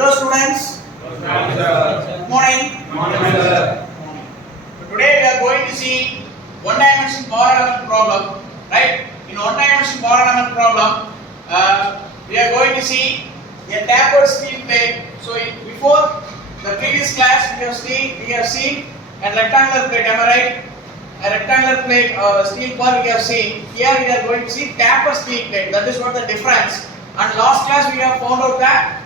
Hello students. Good morning. Morning, sir. Today we are going to see one-dimensional power element problem. Right? In one-dimensional power element problem, we are going to see a tapered steel plate. So before the previous class, we have seen a rectangular plate. Am I right? A rectangular plate, steel bar we have seen. Here we are going to see tapered steel plate. That is what the difference. And last class we have found out that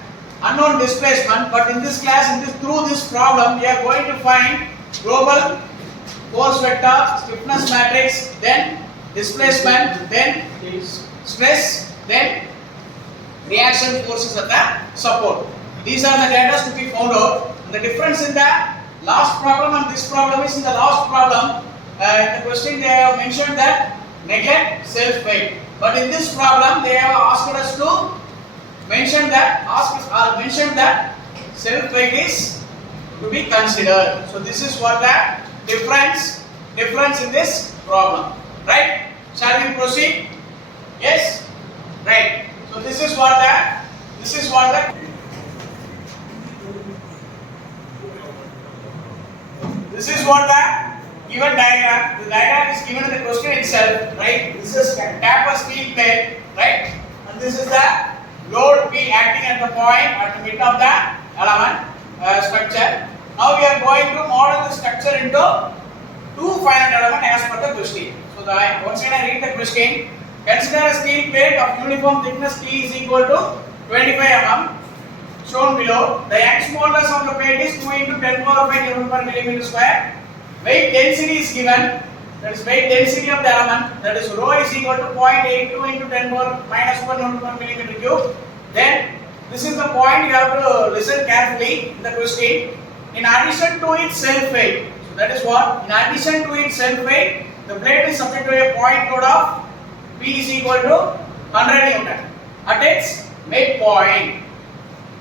unknown displacement. But in this class, through this problem, we are going to find global force vector, stiffness matrix, then displacement, then stress, then reaction forces at the support. These are the data to be found out. The difference in the last problem and this problem is in the last problem. In the question they have mentioned that neglect self-weight, but in this problem they have asked us to mention that self-weight is to be considered. So this is what the difference in this problem, right? Shall we proceed? Yes, right. So this is what the given diagram. The diagram is given in the question itself, right? This is tapered steel plate, right? And this is the load P acting at the point at the mid of the element structure. Now we are going to model the structure into two finite elements as per the question. So once again I read the question. Consider a steel plate of uniform thickness T is equal to 25 mm. Shown below. The Young's modulus of the plate is 2 into 10 power 5 Newton per millimeter square. Weight density is given. That is weight density of the element. That is rho is equal to 0.82 into 10 power minus 1 Newton per millimeter cube. Then this is the point you have to listen carefully in the question. In addition to its self weight. So that is what. In addition to its self weight, the plate is subject to a point load of P is equal to 100 Newton at its midpoint.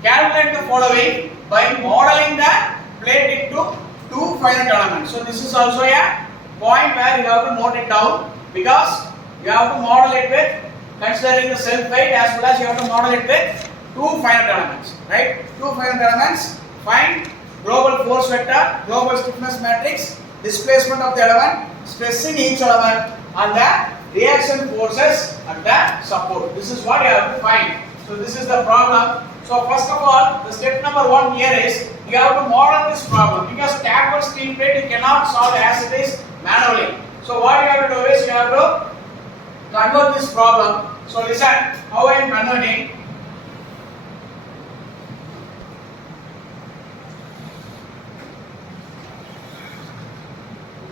Calculate the following by modeling the plate into two finite elements. So this is also a point where you have to note it down, because you have to model it with considering the self weight as well as you have to model it with two finite elements. Right? Two finite elements. Find global force vector, global stiffness matrix, displacement of the element, stress in each element, and the reaction forces at the support. This is what you have to find. So this is the problem. So first of all, the step number 1 here is you have to model this problem, because tapered steel plate you cannot solve as it is manually. So what you have to do is you have to convert this problem. So listen how I am converting.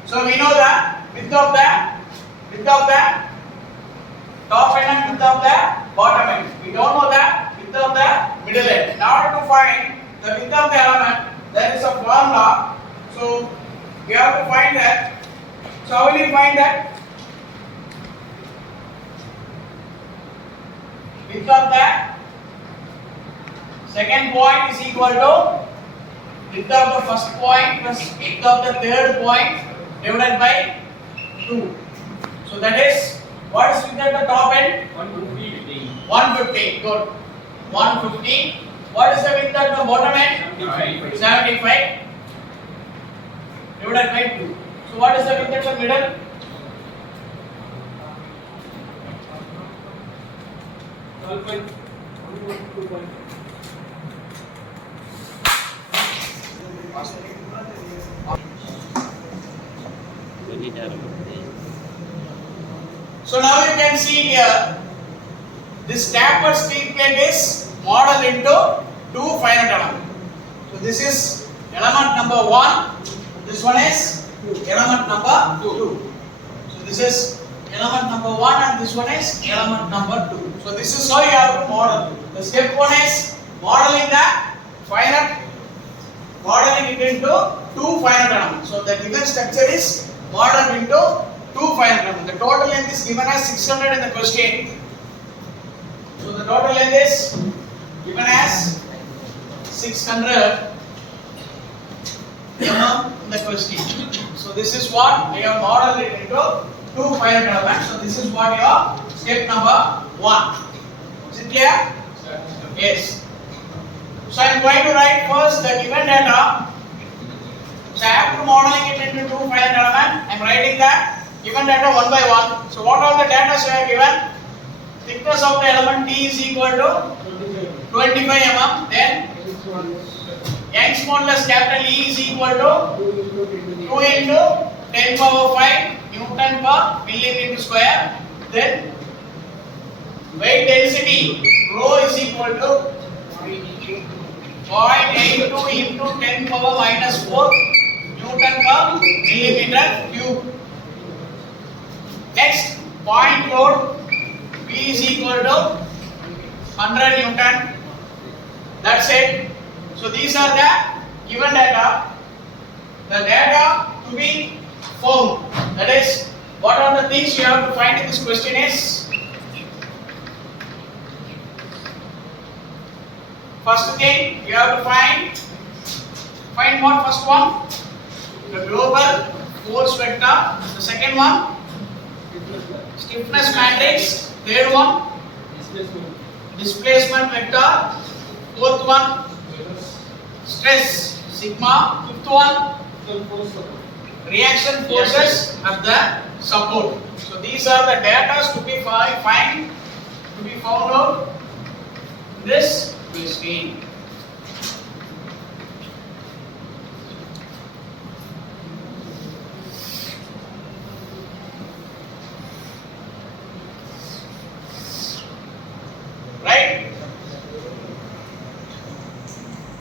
So we know the width of the top end and width of the bottom end. We don't know the width of the middle end. In order to find the width of the element, there is a formula. So we have to find that. So how will you find that? Width of the second point is equal to width of the first point plus width of the third point divided by 2. So that is, what is width at the top end? 150. 150. Good. 150. What is the width at the bottom end? 75. Divided by 2. So what is the width at the middle? 12.2. So now you can see here, this tapered steel plate is modeled into two finite elements. So this is element number 1, this one is element number 2. So this is element number 1 and this one is element number 2. So this is how you have to model. The step 1 is modeling it into two finite elements. So the given structure is modeled into two finite elements. The total length is given as 600 in the question. So the total length is given as 600 mm in the question. So this is what we have modeled it into two finite elements. So this is what your step number 1. Is it clear? Yes. So I am going to write first the given data. So after modeling it into two finite element, I am writing the given data one by one. So what are the data so I have given? Thickness of the element T is equal to 25 mm. Then Young's modulus capital E is equal to 2 into 10 power 5 Newton per millimeter square. Then weight density rho is equal to 0.82 into 10 power minus 4 Newton per millimeter cube. Next, point load P is equal to 100 Newton. That's it. So these are the given data. The data to be found. That is, what are the things you have to find in this question is, first thing you have to find what first one? The global force vector. The second one, stiffness matrix. Third one, displacement vector. Fourth one, stress sigma. Fifth one, reaction forces at the support. So these are the data to be found out in this screen.